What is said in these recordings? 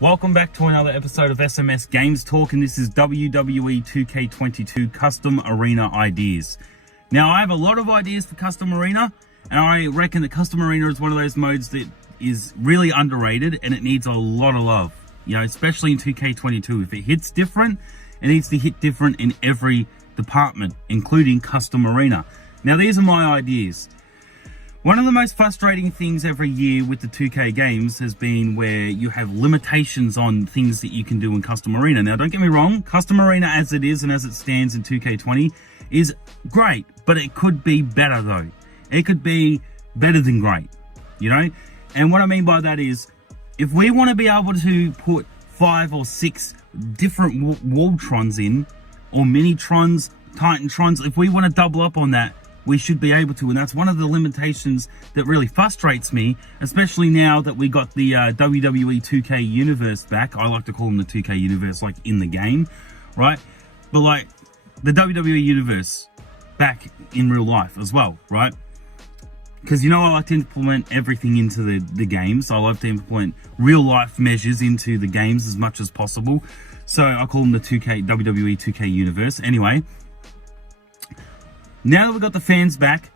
Welcome back to another episode of SMS Games Talk, and this is WWE 2K22 Custom Arena Ideas. Now, I have a lot of ideas for Custom Arena, and I reckon that Custom Arena is one of those modes that is really underrated, and it needs a lot of love. You know, especially in 2K22. If it hits different, it needs to hit different in every department, including Custom Arena. Now, these are my ideas. One of the most frustrating things every year with the 2K games has been where you have limitations on things that you can do in Custom Arena. Now, don't get me wrong, Custom Arena as it is and as it stands in 2K20 is great, but it could be better though. It could be better than great, you know? And what I mean by that is, if we want to be able to put 5 or 6 different Walltrons in, or Minitrons, Titantrons, if we want to double up on that, we should be able to, and that's one of the limitations that really frustrates me, especially now that we got the WWE 2K universe back. I like to call them the 2K universe, like in the game, right? But like the WWE universe back in real life as well, right? Because, you know, I like to implement everything into the games. I love to implement real life measures into the games as much as possible. So I call them the WWE 2K universe. Anyway, now that we've got the fans back,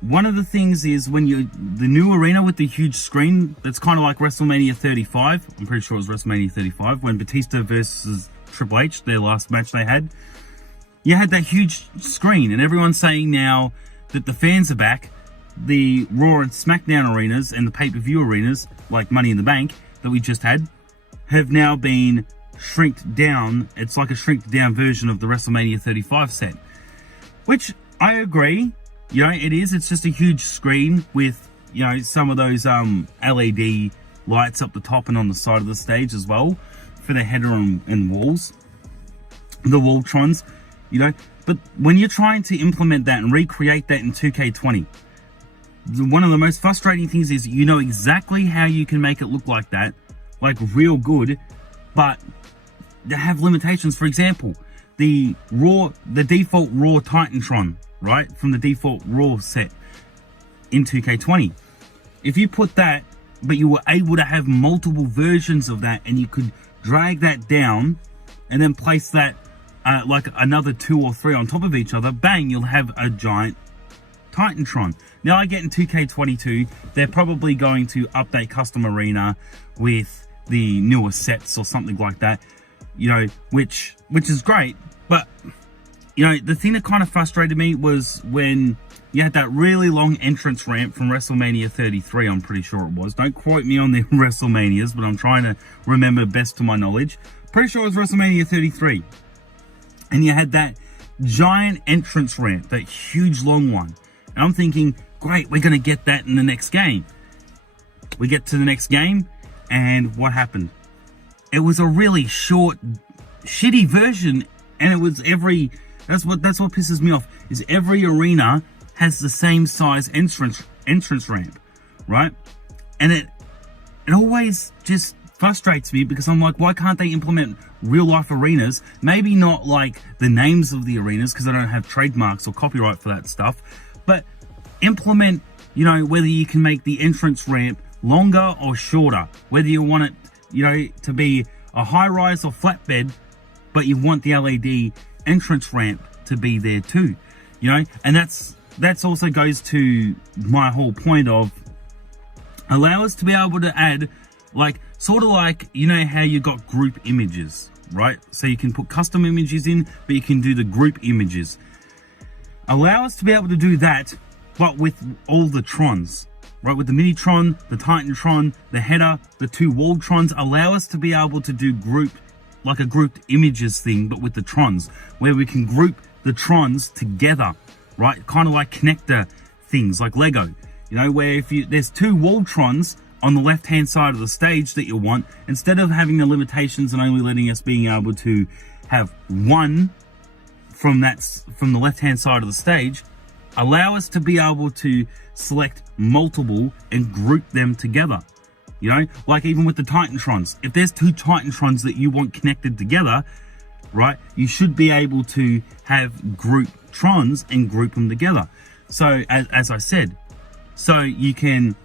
one of the things is when the new arena with the huge screen, that's kind of like WrestleMania 35. I'm pretty sure it was WrestleMania 35 when Batista versus Triple H, their last match they had. You had that huge screen, and everyone's saying now that the fans are back. The Raw and SmackDown arenas and the pay-per-view arenas, like Money in the Bank that we just had, have now been shrinked down. It's like a shrinked down version of the WrestleMania 35 set, which I agree, you know, it is. It's just a huge screen with, you know, some of those LED lights up the top and on the side of the stage as well for the header and walls, the Walltrons, you know. But when you're trying to implement that and recreate that in 2K20, one of the most frustrating things is you know exactly how you can make it look like that, like real good, but they have limitations. For example, the default Raw Titantron, right, from the default Raw set in 2K20. If you put that, but you were able to have multiple versions of that, and you could drag that down and then place that like another 2 or 3 on top of each other, bang, you'll have a giant Titantron. Now, I get in 2K22, they're probably going to update Custom Arena with the newer sets or something like that, you know, which is great. But, you know, the thing that kind of frustrated me was when you had that really long entrance ramp from WrestleMania 33, I'm pretty sure it was. Don't quote me on the WrestleManias, but I'm trying to remember best to my knowledge. Pretty sure it was WrestleMania 33. And you had that giant entrance ramp, that huge long one. And I'm thinking, great, we're going to get that in the next game. We get to the next game, and what happened? It was a really short, shitty version, and it was that's what pisses me off, is every arena has the same size entrance ramp, right? And it always just frustrates me, because I'm like, why can't they implement real life arenas? Maybe not like the names of the arenas, because I don't have trademarks or copyright for that stuff, but implement, you know, whether you can make the entrance ramp longer or shorter, whether you want it, you know, to be a high rise or flatbed, but you want the LED entrance ramp to be there too, you know. And that's also goes to my whole point of allow us to be able to add, like, sort of like, you know how you got group images, right? So you can put custom images in, but you can do the group images. Allow us to be able to do that, but with all the Trons, right? With the Minitron, the Titantron, the header, the 2 Walltrons. Allow us to be able to do like a grouped images thing, but with the Trons, where we can group the Trons together, right? Kind of like connector things, like Lego, you know, where if there's 2 Walltrons on the left-hand side of the stage that you want, instead of having the limitations and only letting us being able to have one from the left-hand side of the stage, allow us to be able to select multiple and group them together. You know, like even with the Titantrons, if there's 2 Titantrons that you want connected together, right, you should be able to have group Trons and group them together. So as I said, so you can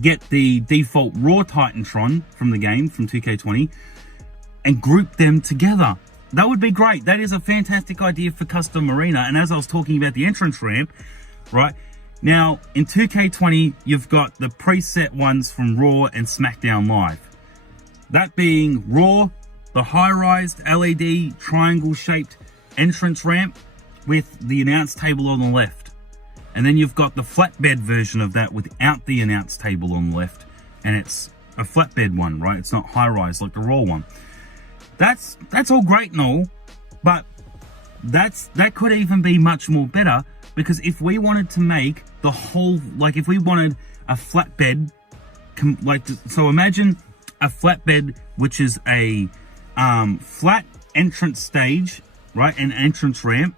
get the default Raw Titantron from the game, from 2K20, and group them together. That would be great. That is a fantastic idea for custom arena. And as I was talking about the entrance ramp, right, now in 2K20, you've got the preset ones from Raw and SmackDown Live. That being Raw, the high-rise LED triangle-shaped entrance ramp with the announce table on the left. And then you've got the flatbed version of that without the announce table on the left. And it's a flatbed one, right? It's not high-rise like the Raw one. That's all great and all, but that could even be much more better, because if we wanted to make the whole, like if we wanted a flatbed, so imagine a flatbed, which is a flat entrance stage, right, an entrance ramp,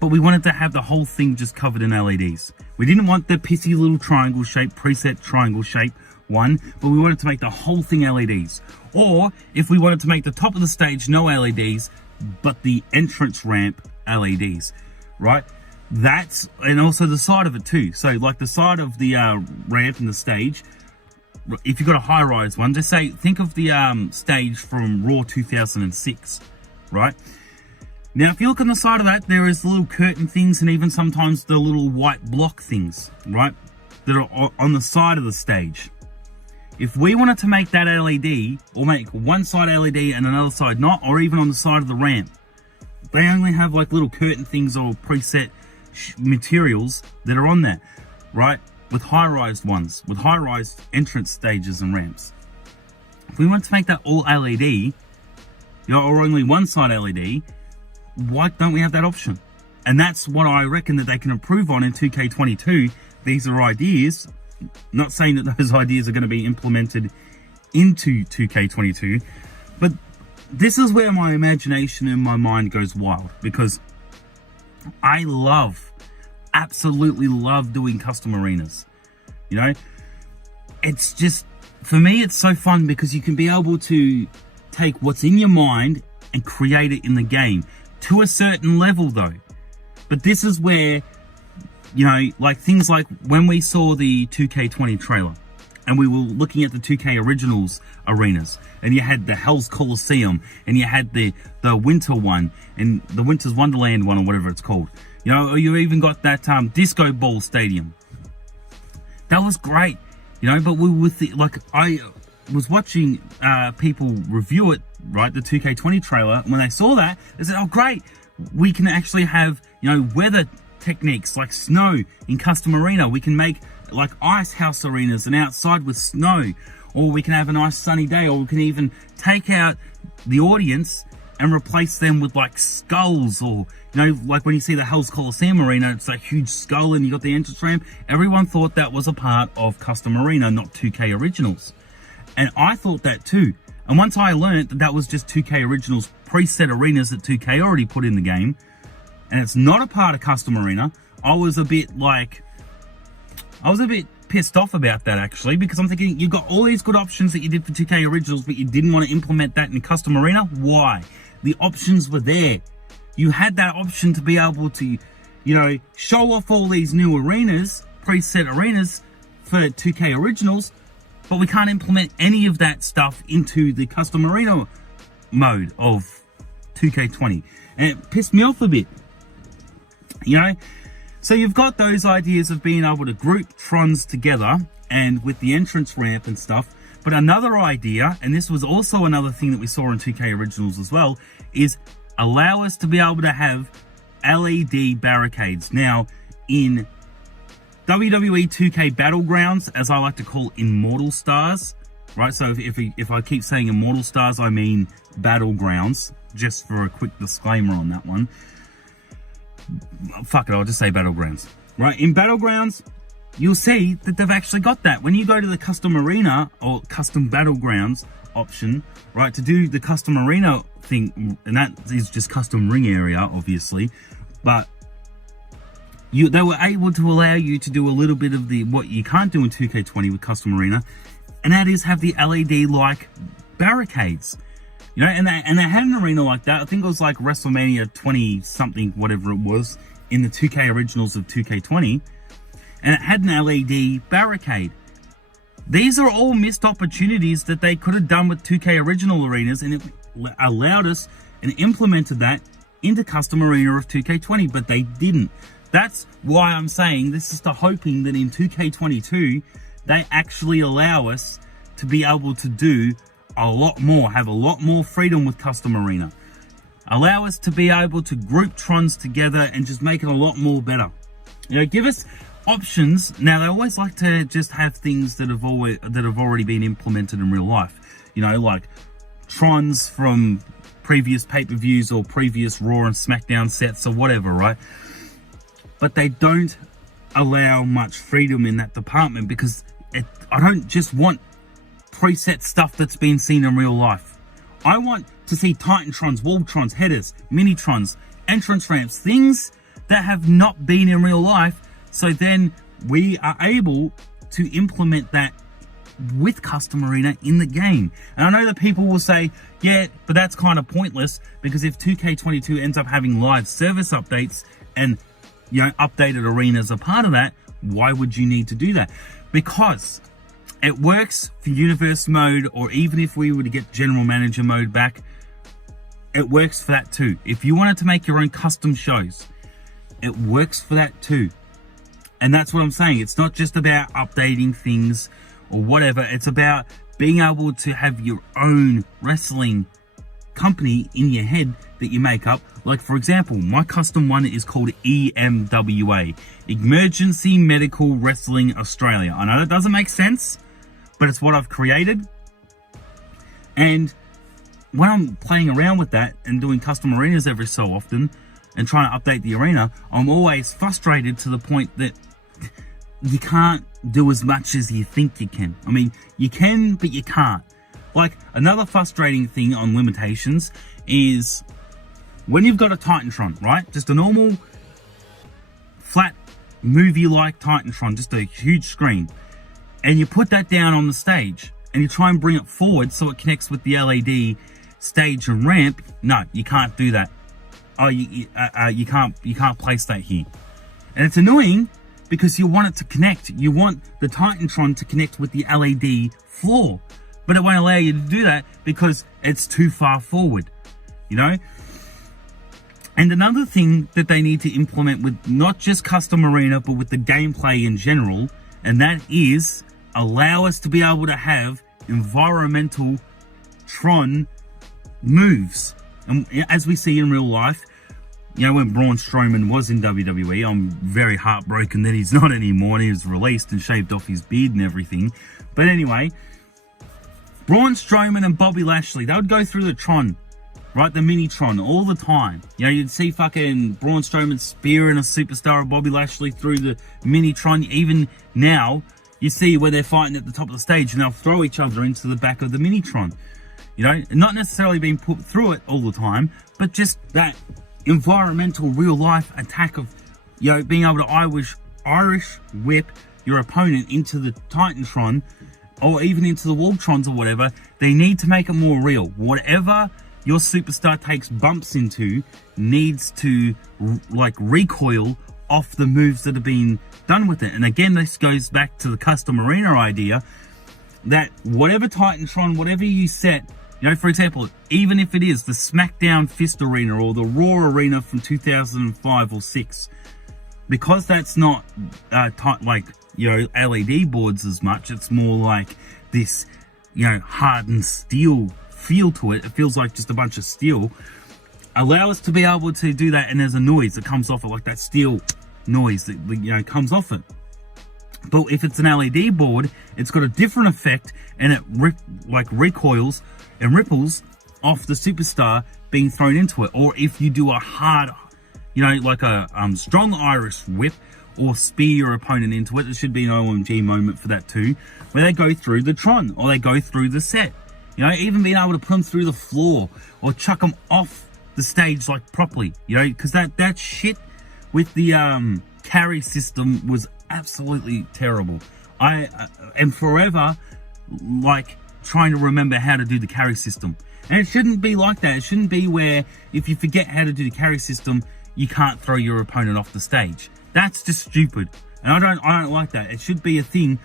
but we wanted to have the whole thing just covered in LEDs. We didn't want the pissy little triangle shape, preset triangle shape one, but we wanted to make the whole thing LEDs. Or if we wanted to make the top of the stage no LEDs, but the entrance ramp LEDs, right? That's, and also the side of it too. So like the side of the ramp and the stage, if you've got a high-rise one, just say, think of the stage from Raw 2006, right? Now, if you look on the side of that, there is little curtain things and even sometimes the little white block things, right, that are on the side of the stage. If we wanted to make that LED, or make one side LED and another side not, or even on the side of the ramp, they only have like little curtain things or preset materials that are on there, right? With high-rise ones, with high-rise entrance stages and ramps. If we want to make that all LED, you know, or only one side LED, why don't we have that option? And that's what I reckon that they can improve on in 2K22. These are ideas. Not saying that those ideas are going to be implemented into 2K22, but this is where my imagination and my mind goes wild, because I absolutely love doing custom arenas. You know, it's just, for me, it's so fun because you can be able to take what's in your mind and create it in the game to a certain level though. But this is where, you know, like things like when we saw the 2K20 trailer and we were looking at the 2K Originals arenas, and you had the Hell's Coliseum, and you had the winter one, and the Winter's Wonderland one, or whatever it's called. You know, or you even got that Disco Ball Stadium. That was great, you know, but we were I was watching people review it, right, the 2K20 trailer. When they saw that, they said, oh great, we can actually have, you know, weather techniques like snow in custom arena. We can make like ice house arenas and outside with snow, or we can have a nice sunny day, or we can even take out the audience and replace them with like skulls, or, you know, like when you see the Hell's Coliseum arena, it's that huge skull and you got the entrance ramp. Everyone thought that was a part of custom arena, not 2K Originals. And I thought that too. And once I learned that that was just 2K Originals preset arenas that 2K already put in the game, and it's not a part of custom arena, I was a bit pissed off about that actually, because I'm thinking, you've got all these good options that you did for 2K Originals, but you didn't want to implement that in custom arena. Why? The options were there. You had that option to be able to, you know, show off all these new arenas, preset arenas for 2K Originals, but we can't implement any of that stuff into the custom arena mode of 2K20. And it pissed me off a bit, you know? So you've got those ideas of being able to group Trons together and with the entrance ramp and stuff. But another idea, and this was also another thing that we saw in 2K Originals as well, is allow us to be able to have LED barricades. Now, in WWE 2K Battlegrounds, as I like to call Immortal Stars, right? So if I keep saying Immortal Stars, I mean Battlegrounds, just for a quick disclaimer on that one. Fuck it, I'll just say Battlegrounds. Right, in Battlegrounds, you'll see that they've actually got that. When you go to the custom arena or custom Battlegrounds option, right, to do the custom arena thing, and that is just custom ring area, obviously, but they were able to allow you to do a little bit of what you can't do in 2K20 with custom arena, and that is have the LED like barricades. You know, and they had an arena like that. I think it was like WrestleMania 20 something, whatever it was, in the 2K Originals of 2K20. and it had an LED barricade. These are all missed opportunities that they could have done with 2K Original Arenas, and it allowed us and implemented that into Custom Arena of 2K20, but they didn't. That's why I'm saying this is the hoping that in 2K22, they actually allow us to be able to do a lot more, have a lot more freedom with Custom Arena. Allow us to be able to group Trons together and just make it a lot more better. You know, give us options. Now, they always like to just have things that have already been implemented in real life. You know, like Trons from previous pay-per-views or previous Raw and SmackDown sets or whatever, right? But they don't allow much freedom in that department because I don't just want preset stuff that's been seen in real life. I want to see Titantrons, Walltrons, headers, Minitrons, entrance ramps, things that have not been in real life, so then we are able to implement that with Custom Arena in the game. And I know that people will say, yeah, but that's kind of pointless, because if 2K22 ends up having live service updates and, you know, updated arenas are part of that, why would you need to do that? Because it works for universe mode, or even if we were to get general manager mode back, it works for that too. If you wanted to make your own custom shows, it works for that too. And that's what I'm saying. It's not just about updating things or whatever. It's about being able to have your own wrestling company in your head that you make up. Like, for example, my custom one is called EMWA, Emergency Medical Wrestling Australia. I know that doesn't make sense, but it's what I've created. And when I'm playing around with that and doing custom arenas every so often and trying to update the arena, I'm always frustrated to the point that you can't do as much as you think you can. I mean, you can, but you can't. Like, another frustrating thing on limitations is when you've got a Titantron, right? Just a normal, flat, movie-like Titantron, just a huge screen. And you put that down on the stage, and you try and bring it forward so it connects with the LED stage and ramp. No, you can't do that. Oh, you can't place that here. And it's annoying because you want it to connect. You want the Titantron to connect with the LED floor, but it won't allow you to do that because it's too far forward, you know? And another thing that they need to implement with not just Custom Arena, but with the gameplay in general, and that is allow us to be able to have environmental Tron moves. And as we see in real life, you know, when Braun Strowman was in WWE, I'm very heartbroken that he's not anymore. He was released and shaved off his beard and everything. But anyway, Braun Strowman and Bobby Lashley, they would go through the Tron, right? The Mini-Tron all the time. You know, you'd see fucking Braun Strowman spearing a superstar of Bobby Lashley through the Mini-Tron. Even now, you see where they're fighting at the top of the stage and they'll throw each other into the back of the Mini-Tron. You know, not necessarily being put through it all the time, but just that environmental real life attack of, you know, being able to Irish whip your opponent into the Titantron or even into the Walltrons or whatever. They need to make it more real. Whatever your superstar takes bumps into needs to like recoil off the moves that have been done with it. And again, this goes back to the custom arena idea that whatever Titantron, whatever you set, you know, for example, even if it is the SmackDown Fist Arena or the Raw Arena from 2005 or 6, because that's not like, you know, LED boards as much, it's more like this, you know, hardened steel feel to it. It feels like just a bunch of steel. Allow us to be able to do that, and there's a noise that comes off it, like that steel noise that, you know, comes off it. But if it's an LED board, it's got a different effect, and it like recoils and ripples off the superstar being thrown into it. Or if you do a hard, you know, like a strong Irish whip or spear your opponent into it, there should be an OMG moment for that too, where they go through the Tron or they go through the set. You know, even being able to put them through the floor or chuck them off the stage like properly, you know, because that shit with the carry system was absolutely terrible. I am forever like trying to remember how to do the carry system, and it shouldn't be like that. It shouldn't be where if you forget how to do the carry system, you can't throw your opponent off the stage. That's just stupid. And I don't like that. It should be a thing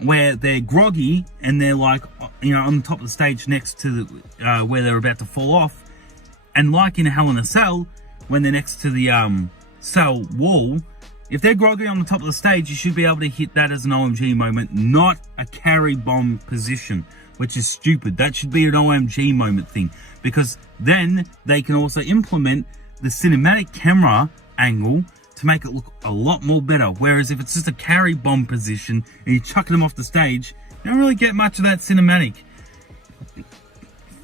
where they're groggy and they're like, you know, on the top of the stage next to the, where they're about to fall off. And like in Hell in a Cell, when they're next to the cell wall, if they're groggy on the top of the stage, you should be able to hit that as an OMG moment, not a carry bomb position, which is stupid. That should be an OMG moment thing, because then they can also implement the cinematic camera angle to make it look a lot more better. Whereas if it's just a carry bomb position and you're chucking them off the stage, you don't really get much of that cinematic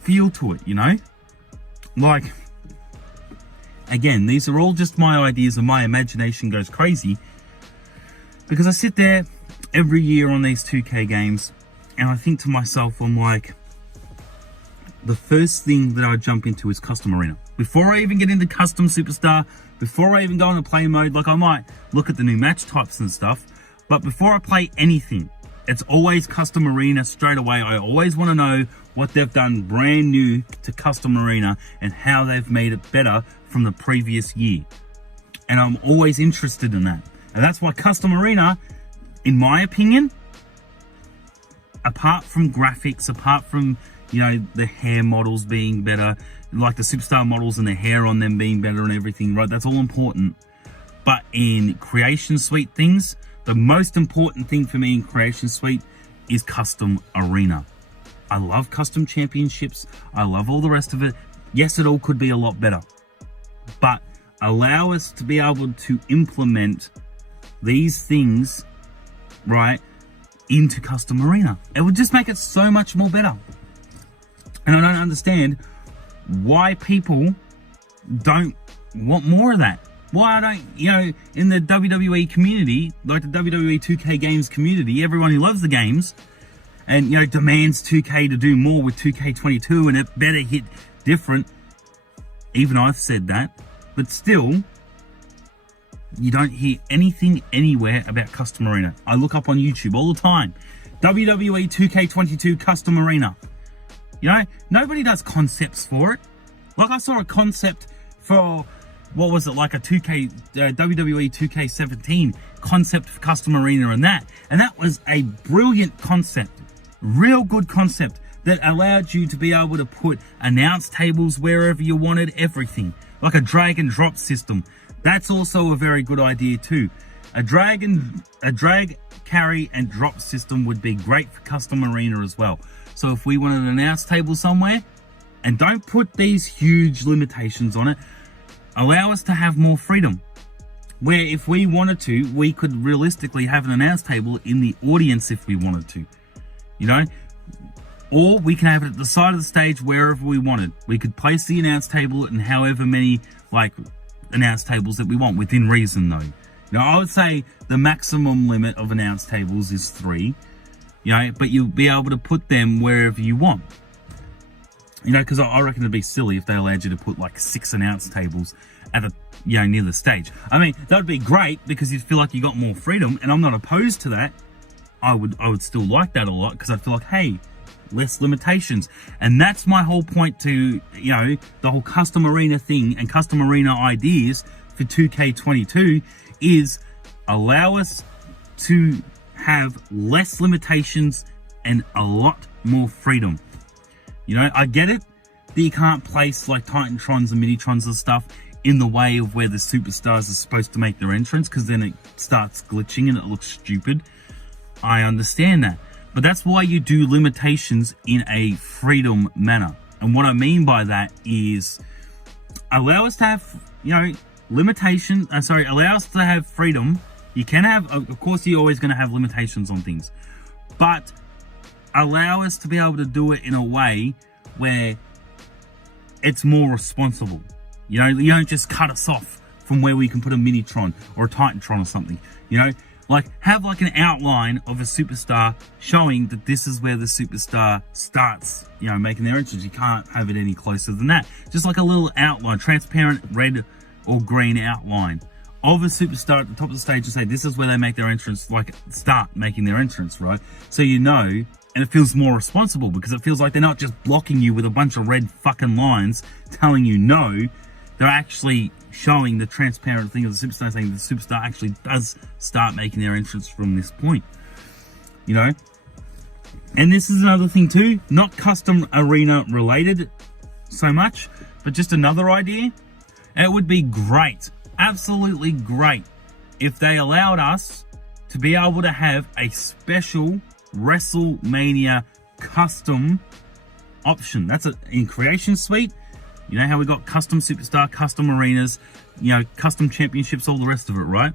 feel to it, you know? Like, again, these are all just my ideas and my imagination goes crazy, because I sit there every year on these 2K games and I think to myself, I'm like, the first thing that I jump into is custom arena. Before I even get into custom superstar, before I even go into play mode, like I might look at the new match types and stuff, but before I play anything, it's always custom arena straight away. I always want to know what they've done brand new to custom arena and how they've made it better from the previous year. And I'm always interested in that. And that's why custom arena, in my opinion, apart from graphics, apart from, you know, the hair models being better, like the superstar models and the hair on them being better and everything, right? That's all important. But in Creation Suite things, the most important thing for me in Creation Suite is custom arena. I love custom championships. I love all the rest of it. Yes, it all could be a lot better. But allow us to be able to implement these things, right, into custom arena. It would just make it so much more better. And I don't understand why people don't want more of that. Why I don't, you know, in the WWE community, like the WWE 2K games community, everyone who loves the games and, you know, demands 2K to do more with 2K22 and it better hit different. Even I've said that, but still, you don't hear anything anywhere about custom arena. I look up on YouTube all the time, WWE 2K22 custom arena. You know, nobody does concepts for it. Like I saw a concept for, what was it, like a 2K, WWE 2K17 concept for custom arena and that was a brilliant concept, real good concept that allowed you to be able to put announce tables wherever you wanted, everything, like a drag and drop system. That's also a very good idea too. A drag, carry and drop system would be great for custom arena as well. So if we wanted an announce table somewhere, and don't put these huge limitations on it, allow us to have more freedom. Where if we wanted to, we could realistically have an announce table in the audience if we wanted to, you know? Or we can have it at the side of the stage wherever we wanted. We could place the announce table in however many, like, announce tables that we want, within reason though. Now, I would say the maximum limit of announce tables is 3. You know, but you'll be able to put them wherever you want. You know, because I reckon it'd be silly if they allowed you to put like 6 announce tables at a, you know, near the stage. I mean, that would be great because you'd feel like you got more freedom, and I'm not opposed to that. I would still like that a lot because I feel like, hey, less limitations. And that's my whole point to, you know, the whole custom arena thing and custom arena ideas for 2K22 is allow us to have less limitations and a lot more freedom. You know, I get it that you can't place like Titantrons and Minitrons and stuff in the way of where the superstars are supposed to make their entrance, because then it starts glitching and it looks stupid. I understand that, but that's why you do limitations in a freedom manner. And what I mean by that is allow us to have, you know, allow us to have freedom. You can have, of course, you're always going to have limitations on things, but allow us to be able to do it in a way where it's more responsible. You know, you don't just cut us off from where we can put a Minitron or a Titantron or something. You know, like have like an outline of a superstar showing that this is where the superstar starts, you know, making their entrance. You can't have it any closer than that. Just like a little outline, transparent red or green outline of a superstar at the top of the stage, and say this is where they make their entrance, like start making their entrance, right? So you know, and it feels more responsible because it feels like they're not just blocking you with a bunch of red fucking lines telling you no, they're actually showing the transparent thing of the superstar, saying the superstar actually does start making their entrance from this point, you know. And this is another thing too, not custom arena related so much, but just another idea. It would be great, absolutely great, if they allowed us to be able to have a special WrestleMania custom option. That's in Creation Suite. You know how we got custom superstar, custom arenas, you know, custom championships, all the rest of it, right?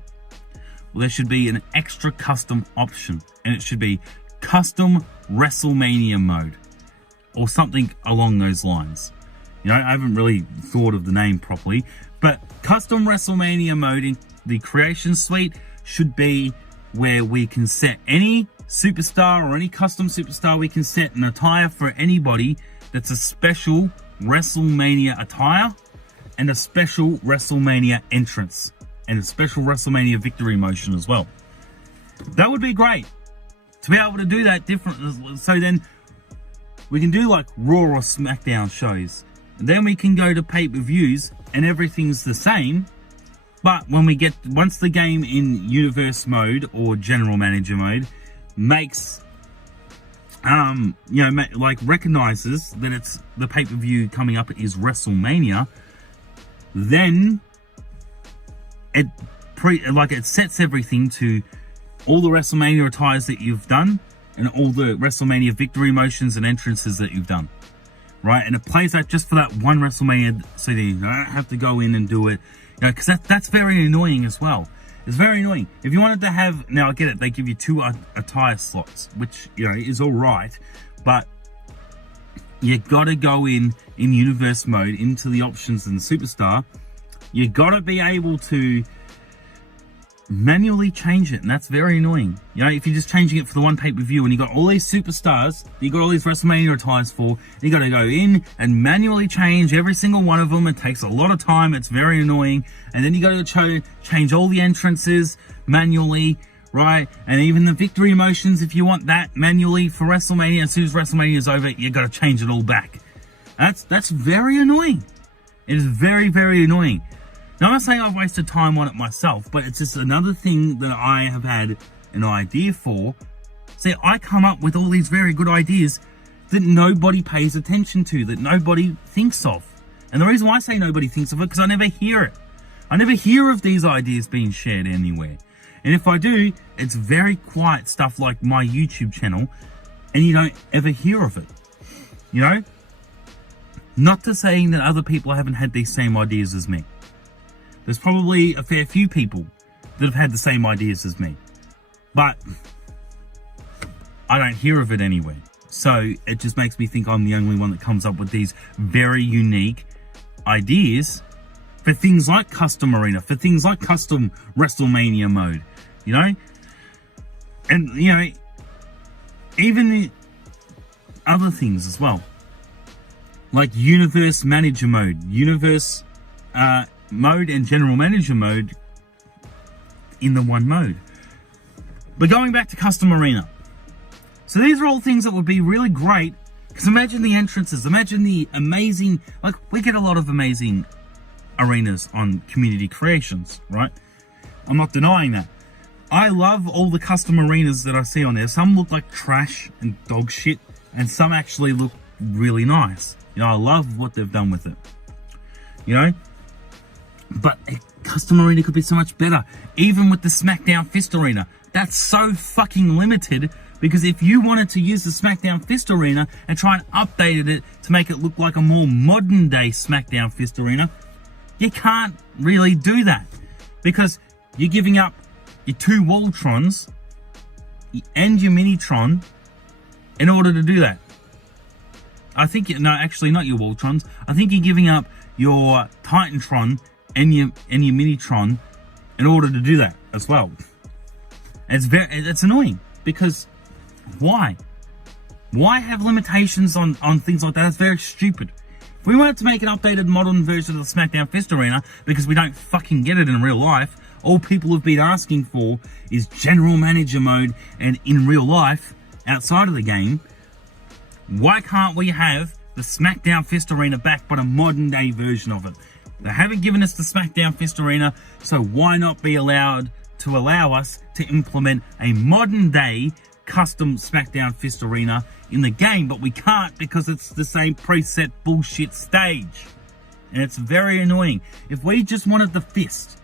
Well, there should be an extra custom option, and it should be custom WrestleMania mode or something along those lines. You know, I haven't really thought of the name properly, but custom WrestleMania mode in the Creation Suite should be where we can set any superstar or any custom superstar, we can set an attire for anybody that's a special WrestleMania attire and a special WrestleMania entrance and a special WrestleMania victory motion as well. That would be great to be able to do that different. So then we can do like Raw or SmackDown shows, and then we can go to pay-per-views and everything's the same. But when we get, once the game in universe mode or general manager mode makes, you know, like recognizes that it's the pay-per-view coming up is WrestleMania, then it it sets everything to all the WrestleMania attires that you've done and all the WrestleMania victory motions and entrances that you've done, right? And it plays that just for that one WrestleMania, so that you don't have to go in and do it, you know, because that's very annoying as well. It's very annoying. If you wanted to have, now I get it, they give you 2 attire slots, which, you know, is all right, but you got to go in universe mode into the options and the superstar. You got to be able to manually change it, and that's very annoying. You know, if you're just changing it for the one pay-per-view and you got all these superstars, you got all these WrestleMania attires for, you got to go in and manually change every single one of them. It takes a lot of time. It's very annoying. And then you got to change all the entrances manually, right? And even the victory motions, if you want that manually for WrestleMania, as soon as WrestleMania is over, you got to change it all back. That's very annoying. It is very, very annoying. Now, I'm not saying I've wasted time on it myself, but it's just another thing that I have had an idea for. See, I come up with all these very good ideas that nobody pays attention to, that nobody thinks of. And the reason why I say nobody thinks of it, because I never hear it. I never hear of these ideas being shared anywhere. And if I do, it's very quiet stuff like my YouTube channel, and you don't ever hear of it. You know? Not to saying that other people haven't had these same ideas as me. There's probably a fair few people that have had the same ideas as me, but I don't hear of it anywhere. So it just makes me think I'm the only one that comes up with these very unique ideas for things like custom arena, for things like custom WrestleMania mode, you know? And, you know, even the other things as well, like universe manager mode, universe, mode and general manager mode in the one mode. But going back to custom arena, so these are all things that would be really great, because imagine the entrances, imagine the amazing, like we get a lot of amazing arenas on community creations, right? I'm not denying that. I love all the custom arenas that I see on there. Some look like trash and dog shit, and some actually look really nice. You know, I love what they've done with it, you know? But a custom arena could be so much better. Even with the SmackDown Fist Arena, that's so fucking limited, because if you wanted to use the SmackDown Fist Arena and try and update it to make it look like a more modern day SmackDown Fist Arena, you can't really do that, because you're giving up your 2 Voltrons and your Minitron in order to do that. I think, no, actually not your Voltrons. I think you're giving up your Titantron and your Minitron in order to do that as well. And it's annoying, because why have limitations on things like that? It's very stupid. If we wanted to make an updated modern version of the SmackDown Fist Arena, because we don't fucking get it in real life, all people have been asking for is general manager mode and in real life outside of the game. Why can't we have the SmackDown Fist Arena back, but a modern day version of it? They haven't given us the SmackDown Fist Arena, so why not be allowed to allow us to implement a modern day custom SmackDown Fist Arena in the game, but we can't because it's the same preset bullshit stage. And it's very annoying. If we just wanted the fist,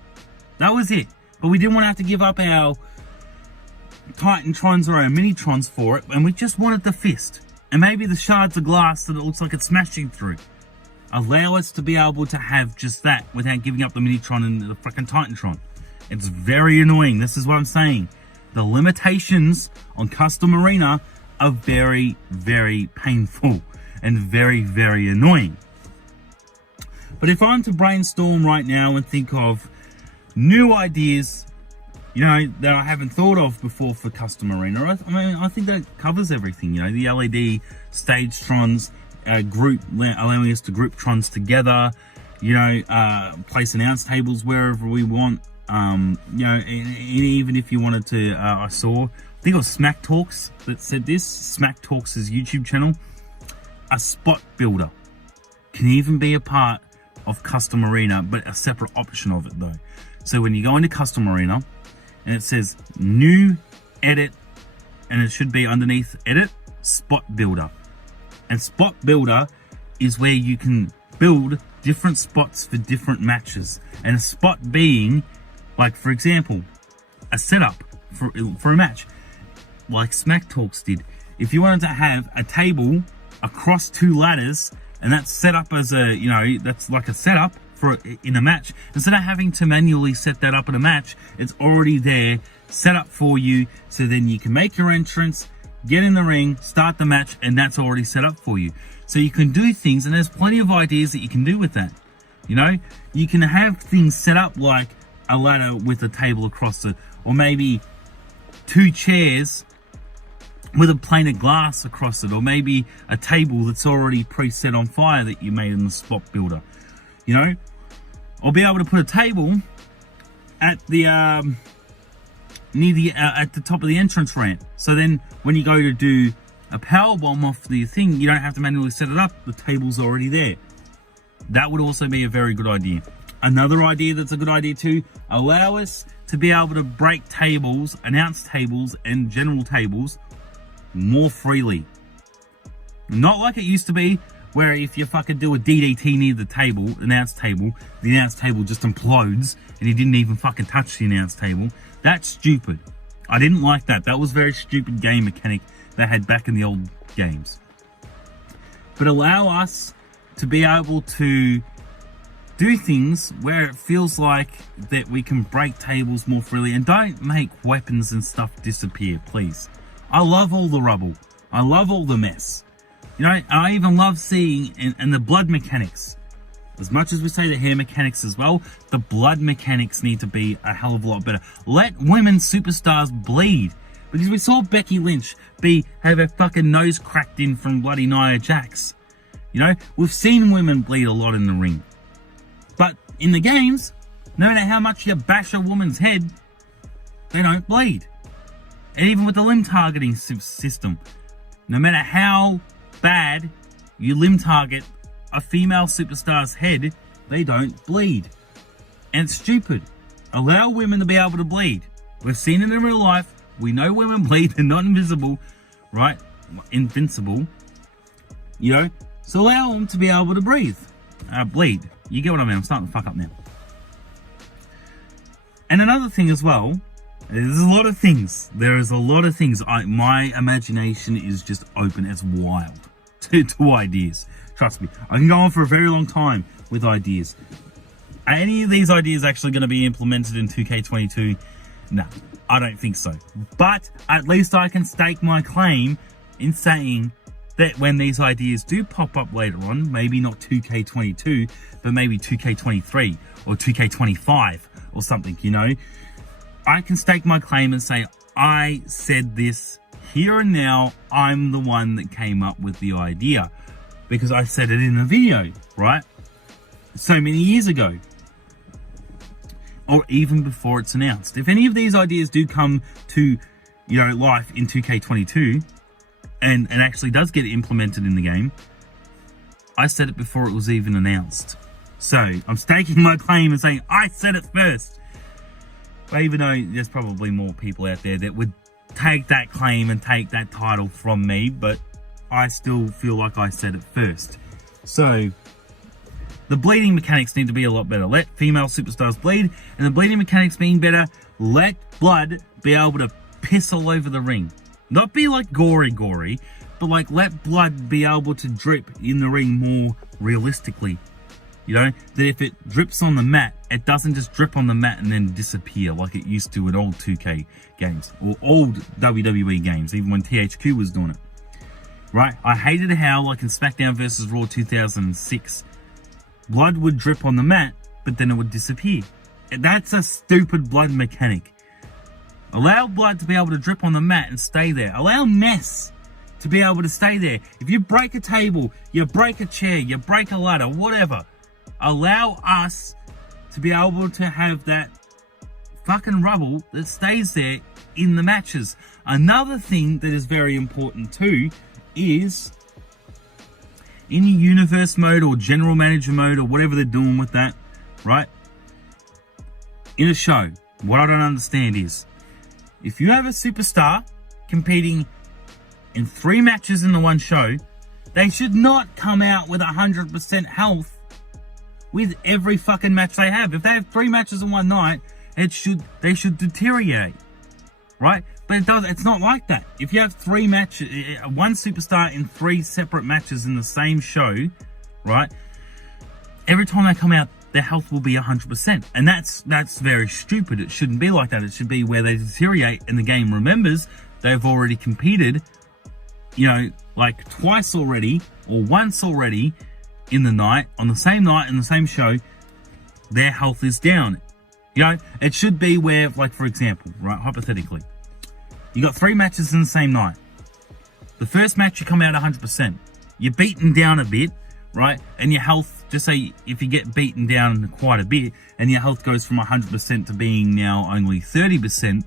that was it. But we didn't want to have to give up our Titantrons or our Minitrons for it, and we just wanted the fist. And maybe the shards of glass that it looks like it's smashing through. Allow us to be able to have just that without giving up the Minitron and the freaking Titantron. It's very annoying. This is what I'm saying. The limitations on Custom Arena are very, very painful and very, very annoying. But if I'm to brainstorm right now and think of new ideas, you know, that I haven't thought of before for Custom Arena, I think that covers everything. You know, the LED Stagetrons, allowing us to group Trons together, you know, place announce tables wherever we want. You know, and even if you wanted to, I think it was Smack Talks that said this, Smack Talks' YouTube channel, a spot builder can even be a part of Custom Arena, but a separate option of it though. So when you go into Custom Arena and it says new edit, and it should be underneath edit, spot builder. And spot builder is where you can build different spots for different matches. And a spot being, like for example, a setup for a match, like Smack Talks did. If you wanted to have a table across two ladders, and that's set up as a, you know, that's like a setup for in a match. Instead of having to manually set that up in a match, it's already there, set up for you, so then you can make your entrance, get in the ring, start the match, and that's already set up for you. So you can do things, and there's plenty of ideas that you can do with that. You know, you can have things set up like a ladder with a table across it, or maybe two chairs with a plane of glass across it, or maybe a table that's already preset on fire that you made in the spot builder, you know, or be able to put a table at the near the at the top of the entrance ramp. So then when you go to do a power bomb off the thing, you don't have to manually set it up. The table's already there. That would also be a very good idea. Another idea that's a good idea too, allow us to be able to break tables, announce tables and general tables more freely. Not like it used to be, where if you fucking do a DDT near the table, the announce table just implodes and you didn't even fucking touch the announce table. That's stupid. I didn't like that. That was a very stupid game mechanic they had back in the old games. But allow us to be able to do things where it feels like that we can break tables more freely, and don't make weapons and stuff disappear, please. I love all the rubble. I love all the mess. You know, I even love seeing and the blood mechanics. As much as we say the hair mechanics as well, the blood mechanics need to be a hell of a lot better. Let women superstars bleed. Because we saw Becky Lynch have her fucking nose cracked in from bloody Nia Jax. You know, we've seen women bleed a lot in the ring. But in the games, no matter how much you bash a woman's head, they don't bleed. And even with the limb targeting system, no matter how bad you limb target a female superstar's head, they don't bleed. And it's stupid. Allow women to be able to bleed. We've seen it in real life. We know women bleed. They're not invisible, right? Invincible. You know? So allow them to be able to bleed. You get what I mean? I'm starting to fuck up now. And another thing as well, there's a lot of things. There is a lot of things. My imagination is just open. It's wild to ideas. Trust me. I can go on for a very long time with ideas. Are any of these ideas actually going to be implemented in 2K22? No, I don't think so. But at least I can stake my claim in saying that when these ideas do pop up later on, maybe not 2K22, but maybe 2K23 or 2K25 or something, you know, I can stake my claim and say, I said this here and now. I'm the one that came up with the idea because I said it in a video, right? So many years ago, or even before it's announced. If any of these ideas do come to, you know, life in 2K22 and actually does get implemented in the game, I said it before it was even announced. So I'm staking my claim and saying I said it first. But even though there's probably more people out there that would take that claim and take that title from me, but I still feel like I said it first. So the bleeding mechanics need to be a lot better. Let female superstars bleed, and the bleeding mechanics being better, let blood be able to piss all over the ring. Not be like gory, but like let blood be able to drip in the ring more realistically. You know, that if it drips on the mat, it doesn't just drip on the mat and then disappear like it used to in old 2K games or old WWE games, even when THQ was doing it. Right? I hated how, like in SmackDown vs. Raw 2006, blood would drip on the mat, but then it would disappear. That's a stupid blood mechanic. Allow blood to be able to drip on the mat and stay there. Allow mess to be able to stay there. If you break a table, you break a chair, you break a ladder, whatever. Allow us to be able to have that fucking rubble that stays there in the matches. Another thing that is very important too is in your universe mode or general manager mode or whatever they're doing with that, right? In a show, what I don't understand is if you have a superstar competing in 3 matches in the one show, they should not come out with 100% health with every fucking match they have. If they have 3 matches in one night, they should deteriorate, right? But it's not like that. If you have 3 matches, one superstar in 3 separate matches in the same show, right? Every time they come out, their health will be 100%. And that's very stupid. It shouldn't be like that. It should be where they deteriorate and the game remembers they've already competed, you know, like twice already or once already in the night, on the same night, in the same show, their health is down. You know, it should be where, like for example, right, hypothetically, you got 3 matches in the same night. The first match you come out 100%. You're beaten down a bit, right? And your health, just say if you get beaten down quite a bit and your health goes from 100% to being now only 30%,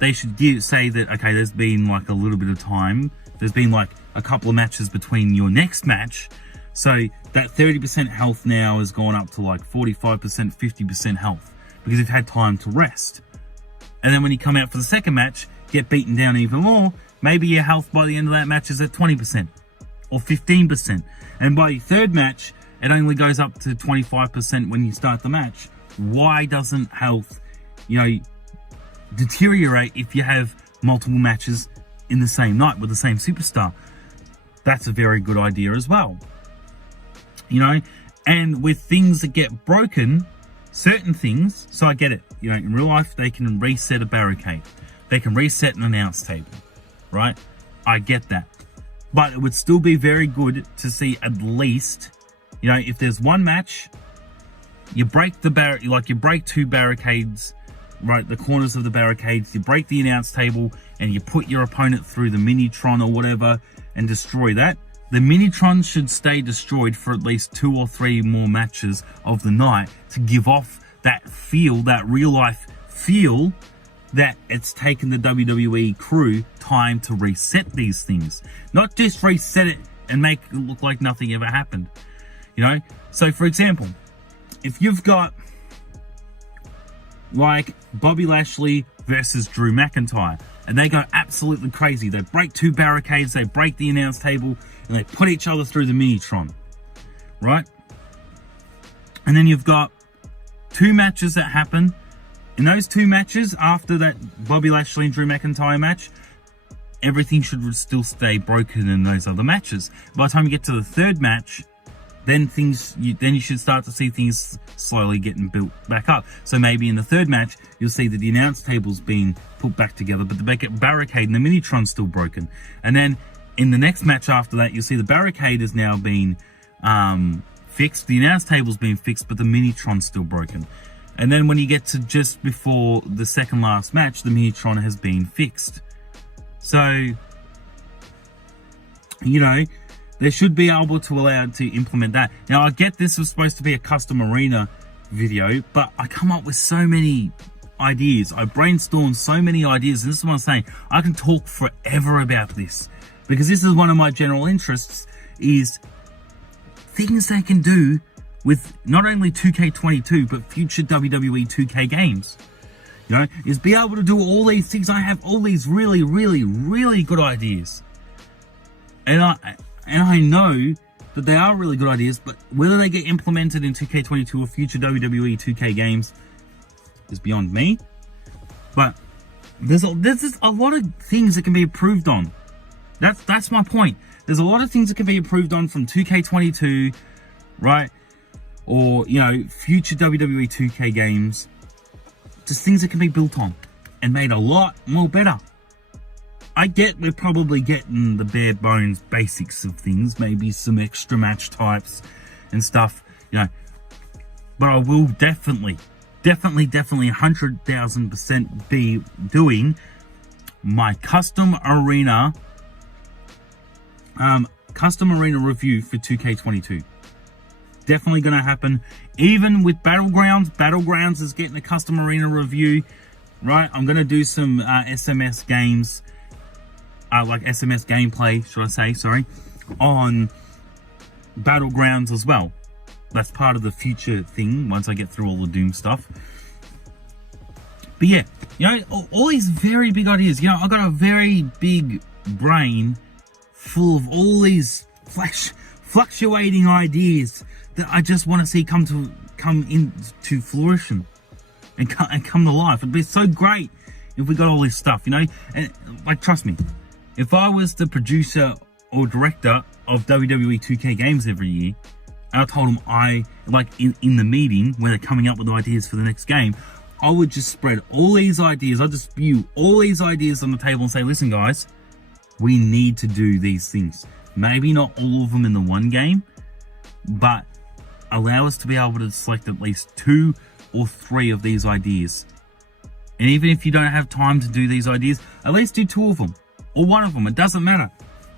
they should say that, okay, there's been like a little bit of time. There's been like a couple of matches between your next match. So that 30% health now has gone up to like 45%, 50% health because you've had time to rest. And then when you come out for the second match, get beaten down even more, maybe your health by the end of that match is at 20% or 15%. And by your third match, it only goes up to 25% when you start the match. Why doesn't health, you know, deteriorate if you have multiple matches in the same night with the same superstar? That's a very good idea as well. You know, and with things that get broken, certain things, so I get it, you know, in real life, they can reset a barricade. They can reset an announce table, right? I get that. But it would still be very good to see at least, you know, if there's one match, you break you break 2 barricades, right, the corners of the barricades, you break the announce table, and you put your opponent through the Minitron or whatever and destroy that. The Minitron should stay destroyed for at least 2 or 3 more matches of the night to give off that feel, that real life feel that it's taken the WWE crew time to reset these things. Not just reset it and make it look like nothing ever happened. You know? So for example, if you've got like Bobby Lashley versus Drew McIntyre, and they go absolutely crazy. They break 2 barricades, they break the announce table, and they put each other through the Minitron, right? And then you've got 2 matches that happen. In those 2 matches, after that Bobby Lashley and Drew McIntyre match, everything should still stay broken in those other matches. By the time you get to the 3rd match, then you should start to see things slowly getting built back up. So maybe in the 3rd match, you'll see that the announce table's been put back together, but the barricade and the Minitron's still broken. And then in the next match after that, you'll see the barricade has now been fixed, the announce table's been fixed, but the Minitron's still broken. And then when you get to just before the second last match, the Minitron has been fixed. So, you know, they should be able to allow to implement that. Now, I get this was supposed to be a custom arena video, but I come up with so many ideas. I brainstorm so many ideas, and this is what I'm saying. I can talk forever about this because this is one of my general interests, is things they can do with not only 2K22 but future WWE 2K games. You know, is be able to do all these things. I have all these really, really, really good ideas, and I know that they are really good ideas, but whether they get implemented in 2K22 or future WWE 2K games is beyond me. But there's just a lot of things that can be improved on. That's my point. There's a lot of things that can be improved on from 2K22, right? Or, you know, future WWE 2K games. Just things that can be built on and made a lot more better. I get we're probably getting the bare bones basics of things, maybe some extra match types and stuff, you know. But I will definitely 100,000% be doing my custom arena review for 2K22. Definitely going to happen. Even with Battlegrounds is getting a custom arena review, right? I'm going to do some SMS games, like SMS gameplay, should I say, sorry, on Battlegrounds as well. That's part of the future thing once I get through all the Doom stuff. But yeah, you know, all these very big ideas. You know, I've got a very big brain full of all these fluctuating ideas that I just want to see come into fruition and come to life. It'd be so great if we got all this stuff, you know. And like, trust me, if I was the producer or director of WWE 2K games every year, and I told them in the meeting where they're coming up with ideas for the next game, I would just spread all these ideas. I'd just spew all these ideas on the table and say, listen guys, we need to do these things. Maybe not all of them in the one game, but allow us to be able to select at least 2 or 3 of these ideas. And even if you don't have time to do these ideas, at least do 2 of them or 1 of them. It doesn't matter,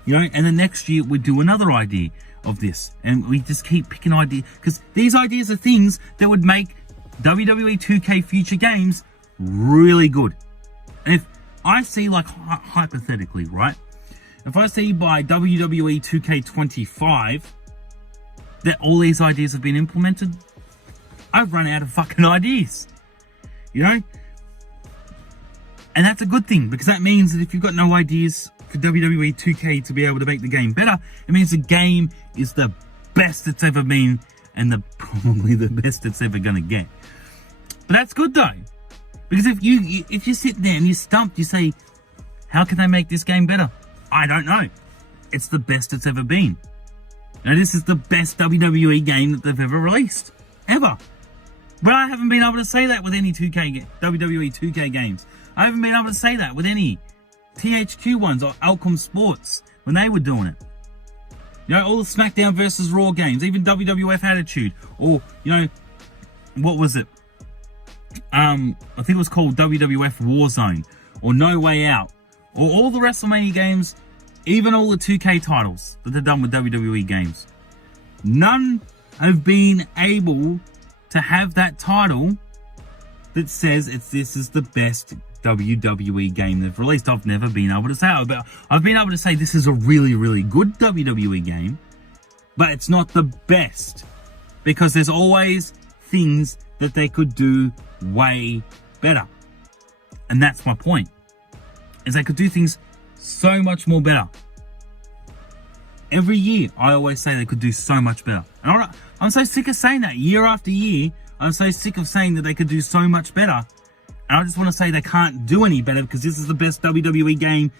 you know. And the next year we do another idea of this, and we just keep picking ideas, because these ideas are things that would make WWE 2K future games really good. And if I see, like, hypothetically, right, if I see by WWE 2K25 that all these ideas have been implemented, I've run out of fucking ideas, you know. And that's a good thing, because that means that if you've got no ideas for WWE 2K to be able to make the game better, it means the game is the best it's ever been, and probably the best it's ever gonna get. But that's good though, because if you sit there and you're stumped, you say, how can they make this game better? I don't know. It's the best it's ever been. Now, this is the best WWE game that they've ever released, ever. But I haven't been able to say that with any WWE 2K games. I haven't been able to say that with any THQ ones or Alcom Sports when they were doing it. You know, all the SmackDown versus Raw games, even WWF Attitude, or, you know, what was it? I think it was called WWF Warzone, or No Way Out, or all the WrestleMania games, even all the 2K titles that they've done with WWE games. None have been able to have that title that says this is the best WWE game they've released. I've never been able to say it, but I've been able to say this is a really, really good WWE game, but it's not the best, because there's always things that they could do way better. And that's my point, is they could do things so much more better. Every year, I always say they could do so much better. And I'm so sick of saying that year after year. I'm so sick of saying that they could do so much better. And I just want to say they can't do any better, because this is the best WWE game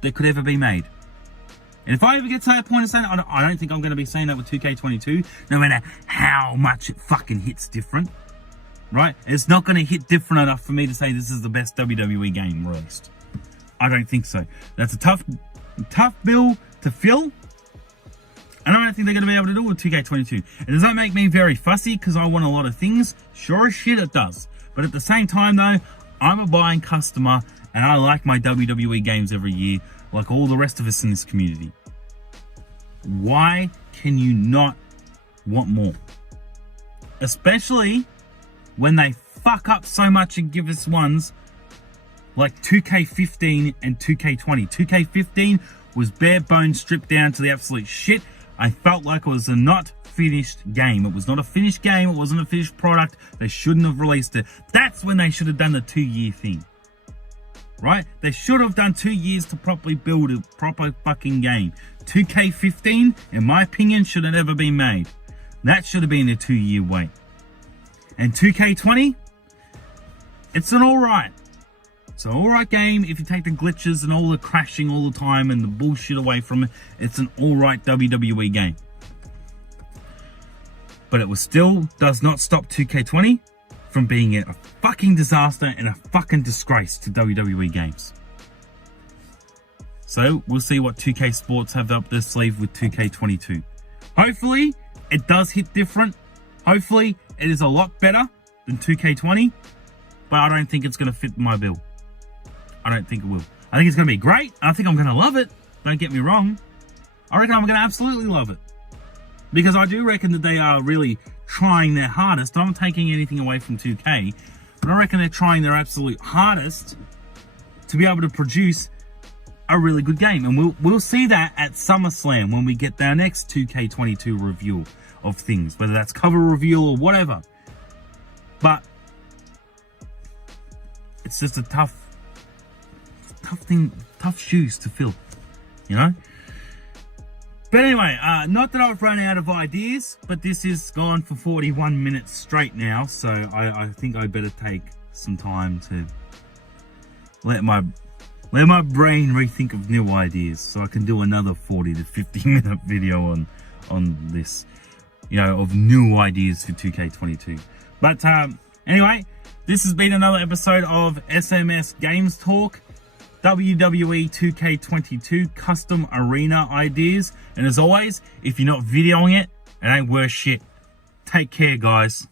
that could ever be made. And if I ever get to that point of saying that, I don't think I'm going to be saying that with 2K22, no matter how much it fucking hits different. Right? It's not going to hit different enough for me to say this is the best WWE game released. I don't think so. That's a tough bill to fill. And I don't think they're going to be able to do it with 2K22. And does that make me very fussy because I want a lot of things? Sure as shit it does. But at the same time though, I'm a buying customer and I like my WWE games every year, like all the rest of us in this community. Why can you not want more? Especially when they fuck up so much and give us ones like 2K15 and 2K20. 2K15 was bare bones stripped down to the absolute shit. I felt like it was a not finished game. It was not a finished game. It wasn't a finished product. They shouldn't have released it. That's when they should have done the 2-year thing. Right? They should have done 2 years to properly build a proper fucking game. 2K15, in my opinion, should have never been made. That should have been a 2-year wait. And 2K20, it's an alright. It's an alright game if you take the glitches and all the crashing all the time and the bullshit away from it. It's an alright WWE game. But it was still does not stop 2K20 from being a fucking disaster and a fucking disgrace to WWE games. So we'll see what 2K Sports have up their sleeve with 2K22. Hopefully it does hit different. Hopefully it is a lot better than 2K20, but I don't think it's going to fit my bill. I don't think it will. I think it's going to be great. I think I'm going to love it. Don't get me wrong. I reckon I'm going to absolutely love it. Because I do reckon that they are really trying their hardest. I'm not taking anything away from 2K, but I reckon they're trying their absolute hardest to be able to produce a really good game. And we'll see that at SummerSlam when we get our next 2K22 review of things, whether that's cover review or whatever. But it's just a tough shoes to fill, you know? But anyway, not that I've run out of ideas, but this is gone for 41 minutes straight now, so I think I better take some time to let my brain rethink of new ideas, so I can do another 40 to 50 minute video on this, you know, of new ideas for 2K22. But anyway, this has been another episode of SMS Games Talk. WWE 2K22 custom arena ideas. And as always, if you're not videoing it, it ain't worth shit. Take care, guys.